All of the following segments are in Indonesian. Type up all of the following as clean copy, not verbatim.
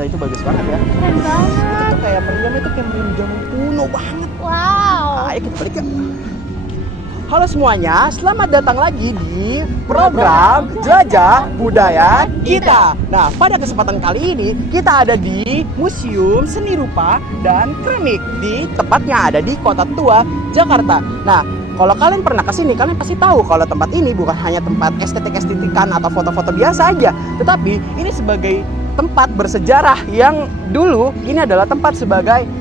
gila itu bagus banget ya. Keren banget. Itu kayak meriam itu kayak meriam zaman kuno banget. Wow. Ayo kita balik yuk. Halo semuanya, selamat datang lagi di program Jelajah Budaya Kita. Nah, pada kesempatan kali ini kita ada di Museum Seni Rupa dan Keramik di tepatnya ada di Kota Tua, Jakarta. Nah, kalau kalian pernah kesini, kalian pasti tahu kalau tempat ini bukan hanya tempat estetik-estetikan atau foto-foto biasa aja, tetapi ini sebagai tempat bersejarah yang dulu ini adalah tempat sebagai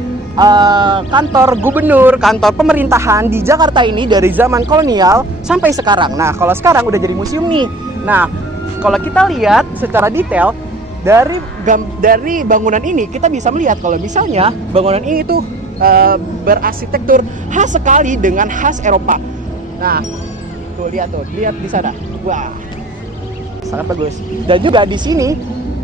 kantor gubernur, kantor pemerintahan di Jakarta ini dari zaman kolonial sampai sekarang. Nah, kalau sekarang udah jadi museum nih. Nah, kalau kita lihat secara detail dari bangunan ini, kita bisa melihat kalau misalnya bangunan ini tuh berarsitektur khas sekali dengan khas Eropa. Nah, tuh lihat di sana. Wah, sangat bagus. Dan juga di sini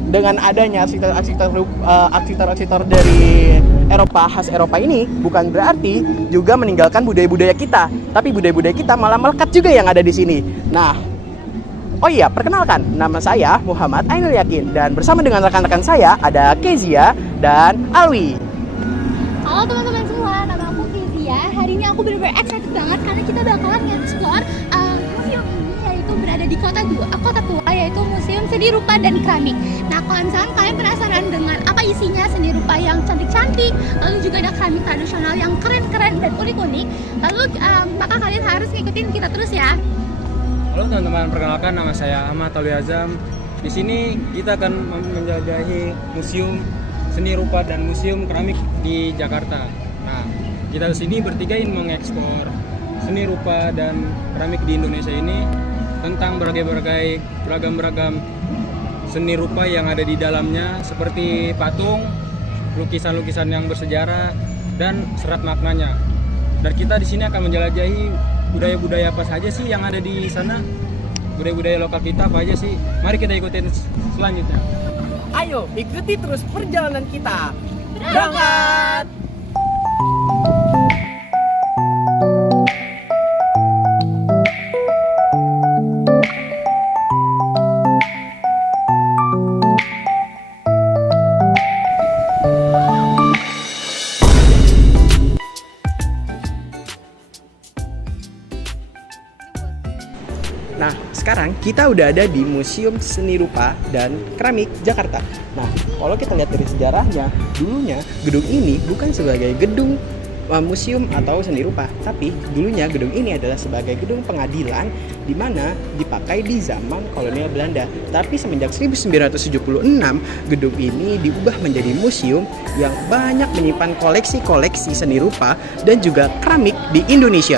dengan adanya arsitektur dari Eropa, khas Eropa ini bukan berarti juga meninggalkan budaya-budaya kita, tapi budaya-budaya kita malah melekat juga yang ada di sini. Nah, oh iya, perkenalkan, nama saya Muhammad Ainul Yakin dan bersama dengan rekan-rekan saya ada Kezia dan Alwi. Halo teman-teman semua, nama aku Kezia. Hari ini aku benar-benar excited banget karena kita bakalan nge-explore museum ini, yaitu berada di Kota Tua, yaitu Museum Seni Rupa dan Keramik. Nah, kalau misalkan kalian penasaran dengan apa isinya seni rupa yang cantik-cantik, lalu juga ada keramik tradisional yang keren-keren dan unik-unik, lalu maka kalian harus ngikutin kita terus ya. Halo teman-teman, perkenalkan nama saya Ahmad Tauli Azam. Di sini kita akan menjelajahi Museum Seni Rupa dan Museum Keramik di Jakarta. Nah, kita di sini bertiga ingin mengekspor seni rupa dan keramik di Indonesia ini tentang beragam seni rupa yang ada di dalamnya, seperti patung, lukisan-lukisan yang bersejarah dan serat maknanya. Dan kita di sini akan menjelajahi budaya-budaya apa saja sih yang ada di sana, budaya-budaya lokal kita apa aja sih. Mari kita ikutin selanjutnya. Ayo ikuti terus perjalanan kita. Berangkat! Nah, sekarang kita udah ada di Museum Seni Rupa dan Keramik Jakarta. Nah, kalau kita lihat dari sejarahnya, dulunya gedung ini bukan sebagai gedung museum atau seni rupa, tapi dulunya gedung ini adalah sebagai gedung pengadilan di mana dipakai di zaman kolonial Belanda. Tapi semenjak 1976, gedung ini diubah menjadi museum yang banyak menyimpan koleksi-koleksi seni rupa dan juga keramik di Indonesia.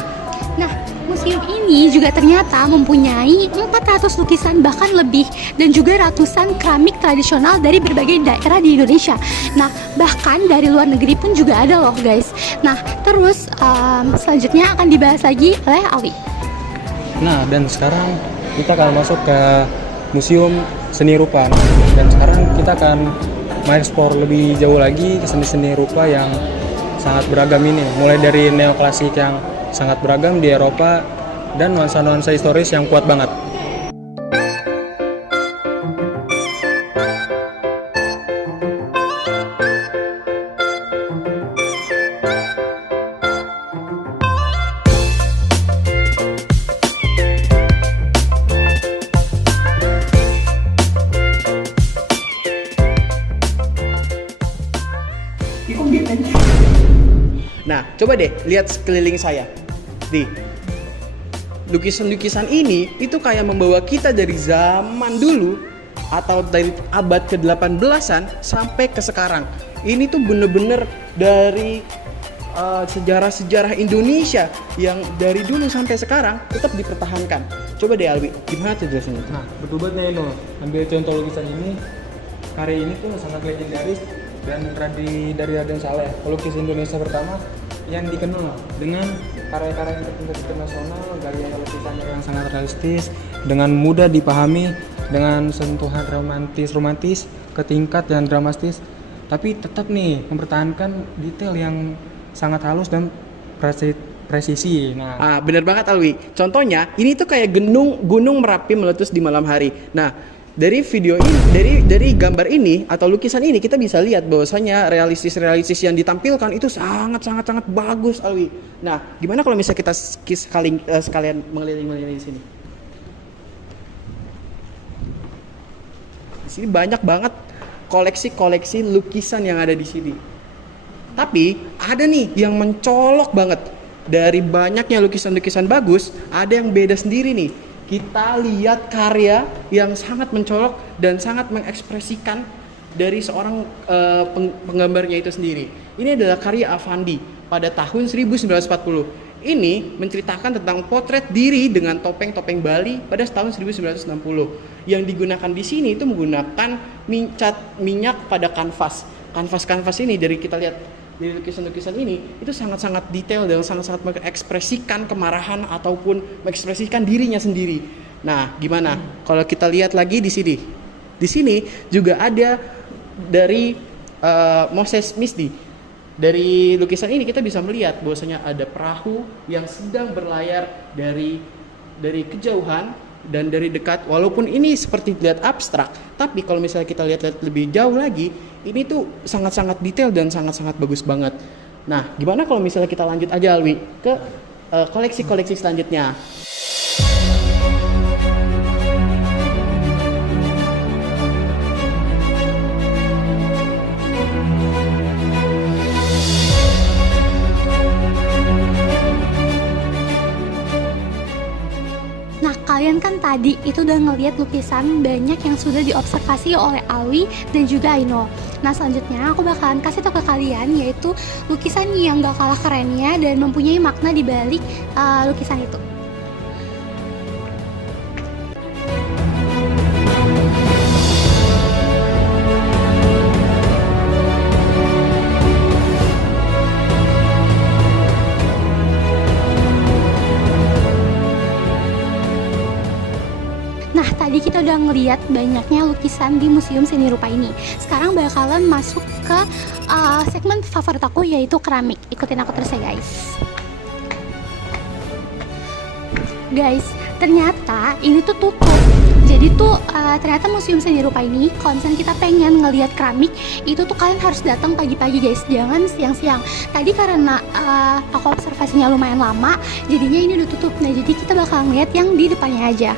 Nah, museum ini juga ternyata mempunyai 400 lukisan bahkan lebih, dan juga ratusan keramik tradisional dari berbagai daerah di Indonesia. Nah, bahkan dari luar negeri pun juga ada loh guys. Nah, terus selanjutnya akan dibahas lagi oleh Alwi. Nah, dan sekarang kita akan masuk ke Museum Seni Rupa. Dan sekarang kita akan mengeksplor lebih jauh lagi ke seni-seni rupa yang sangat beragam ini. Mulai dari neoklasik yang sangat beragam di Eropa dan nuansa-nuansa historis yang kuat banget. Nah, coba deh lihat sekeliling saya. Nih, lukisan-lukisan ini itu kayak membawa kita dari zaman dulu atau dari abad ke-18-an sampai ke sekarang. Ini tuh bener-bener dari sejarah-sejarah Indonesia yang dari dulu sampai sekarang tetap dipertahankan. Coba deh Alwi, gimana tuh jelasinnya? Nah, betul banget nih, ambil contoh lukisan ini. Karya ini tuh sangat legendaris dan dari Raden Saleh, pelukis Indonesia pertama yang dikenal dengan karya-karya yang tingkat internasional, gaya lukisannya yang sangat realistis, dengan mudah dipahami, dengan sentuhan romantis ke tingkat yang dramatis, tapi tetap nih mempertahankan detail yang sangat halus dan presisi. Bener banget Alwi. Contohnya, ini tuh kayak gunung Merapi meletus di malam hari. Nah, Dari video ini, dari gambar ini atau lukisan ini kita bisa lihat bahwasanya realistis yang ditampilkan itu sangat bagus, Alwi. Nah, gimana kalau misalnya kita sekalian mengelilingi di sini? Di sini banyak banget koleksi lukisan yang ada di sini. Tapi ada nih yang mencolok banget. Dari banyaknya lukisan-lukisan bagus, ada yang beda sendiri nih. Kita lihat karya yang sangat mencolok dan sangat mengekspresikan dari seorang penggambarnya itu sendiri. Ini adalah karya Avandi pada tahun 1940. Ini menceritakan tentang potret diri dengan topeng-topeng Bali pada tahun 1960. Yang digunakan di sini itu menggunakan cat minyak pada kanvas. Kanvas ini dari kita lihat dari lukisan-lukisan ini itu sangat-sangat detail dan sangat-sangat mengekspresikan kemarahan ataupun mengekspresikan dirinya sendiri. Nah, gimana kalau kita lihat lagi di sini? Di sini juga ada dari Moses Misdi. Dari lukisan ini kita bisa melihat bahwasanya ada perahu yang sedang berlayar dari kejauhan dan dari dekat. Walaupun ini seperti dilihat abstrak, tapi kalau misalnya kita lihat lebih jauh lagi, ini tuh sangat-sangat detail dan sangat-sangat bagus banget. Nah, gimana kalau misalnya kita lanjut aja, Alwi, ke koleksi-koleksi selanjutnya? Kalian kan tadi itu udah ngeliat lukisan banyak yang sudah diobservasi oleh Alwi dan juga Aino. Nah, selanjutnya aku bakalan kasih tau ke kalian yaitu lukisan yang gak kalah kerennya dan mempunyai makna di balik lukisan itu. Tadi kita udah ngeliat banyaknya lukisan di Museum Seni Rupa ini. Sekarang bakalan masuk ke segmen favorit aku yaitu keramik. Ikutin aku terus ya guys. Ternyata ini tuh tutup. Jadi tuh ternyata Museum Seni Rupa ini kalau misalnya kita pengen ngeliat keramik itu tuh kalian harus datang pagi-pagi guys, jangan siang-siang. Tadi karena aku observasinya lumayan lama, jadinya ini udah tutup. Nah, jadi kita bakal ngeliat yang di depannya aja.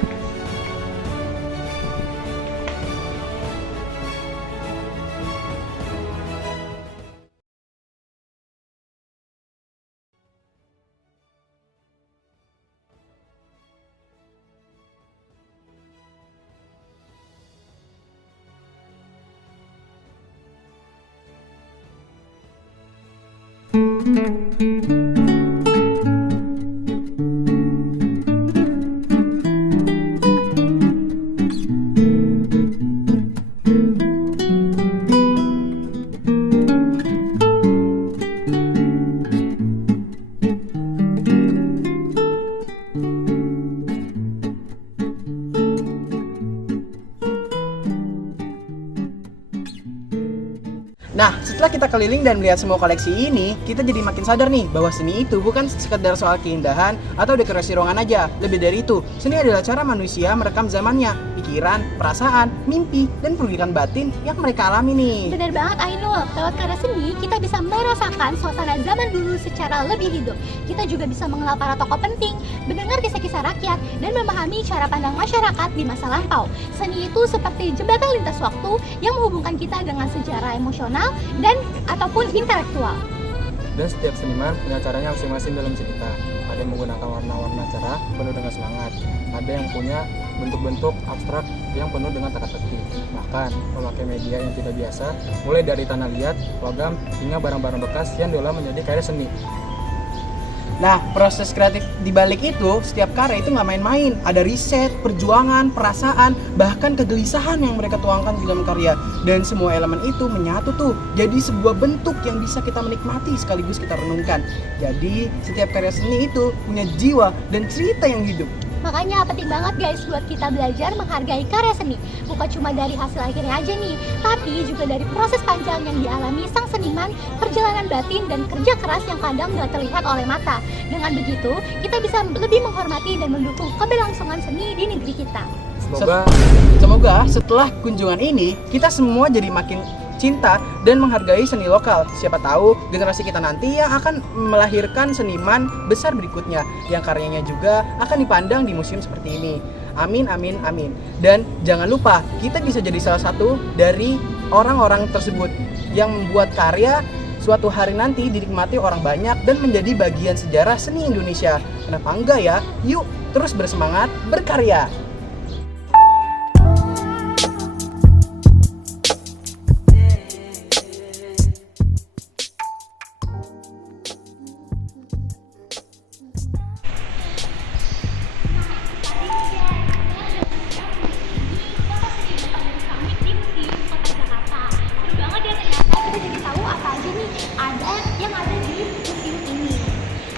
Nah, setelah kita keliling dan melihat semua koleksi ini, kita jadi makin sadar nih bahwa seni itu bukan sekedar soal keindahan atau dekorasi ruangan aja. Lebih dari itu, seni adalah cara manusia merekam zamannya, pikiran, perasaan, mimpi, dan pendidikan batin yang mereka alami nih. Bener banget, Ainul. Lewat karya seni, kita bisa merasakan suasana zaman dulu secara lebih hidup. Kita juga bisa mengenal para tokoh penting, mendengar kisah-kisah rakyat, dan memahami cara pandang masyarakat di masa lampau. Seni itu seperti jembatan lintas waktu yang menghubungkan kita dengan sejarah emosional dan ataupun intelektual. Dan setiap seniman punya caranya masing-masing dalam cerita. Ada yang menggunakan warna-warna cerah penuh dengan semangat. Ada yang punya bentuk-bentuk abstrak yang penuh dengan teka-teki. Bahkan memakai media yang tidak biasa, mulai dari tanah liat, logam, hingga barang-barang bekas yang diolah menjadi karya seni. Nah, proses kreatif di balik itu, setiap karya itu nggak main-main. Ada riset, perjuangan, perasaan, bahkan kegelisahan yang mereka tuangkan di dalam karya. Dan semua elemen itu menyatu tuh, jadi sebuah bentuk yang bisa kita menikmati sekaligus kita renungkan. Jadi, setiap karya seni itu punya jiwa dan cerita yang hidup. Makanya penting banget guys buat kita belajar menghargai karya seni. Bukan cuma dari hasil akhirnya aja nih, tapi juga dari proses panjang yang dialami sang seniman, perjalanan batin dan kerja keras yang kadang nggak terlihat oleh mata. Dengan begitu, kita bisa lebih menghormati dan mendukung keberlangsungan seni di negeri kita. Semoga setelah kunjungan ini kita semua jadi makin cinta dan menghargai seni lokal. Siapa tahu generasi kita nanti yang akan melahirkan seniman besar berikutnya yang karyanya juga akan dipandang di museum seperti ini. Amin, amin, amin. Dan jangan lupa kita bisa jadi salah satu dari orang-orang tersebut yang membuat karya suatu hari nanti dinikmati orang banyak dan menjadi bagian sejarah seni Indonesia. Kenapa enggak ya? Yuk terus bersemangat berkarya.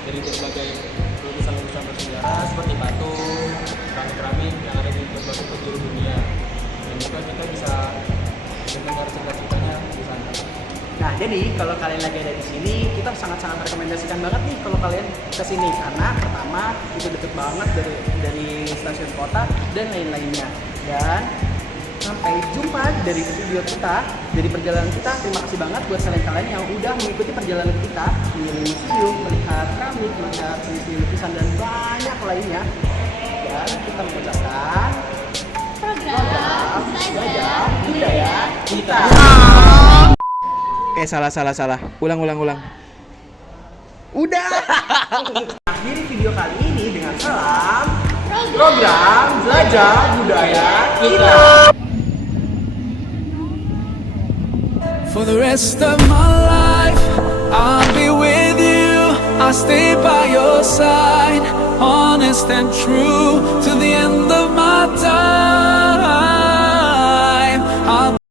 Dari berbagai lukisan-lukisan bersejarah seperti batu, keramik yang ada di berbagai penjuru dunia. Dan juga kita bisa mendengar cerita-ceritanya di sana. Nah, jadi kalau kalian lagi ada di sini, kita sangat-sangat rekomendasikan banget nih kalau kalian ke sini karena pertama itu deket banget dari stasiun kota dan lain-lainnya. Dan sampai jumpa dari video kita, dari perjalanan kita. Terima kasih banget buat kalian yang udah mengikuti perjalanan kita di museum, melihat keramik, melihat seni lukisan dan banyak lainnya. Dan kita mengucapkan Program Belajar budaya kita. Salah. Ulang. Udah. Akhiri video kali ini dengan salam program belajar budaya kita. For the rest of my life, I'll be with you. I'll stay by your side, honest and true to the end of my time.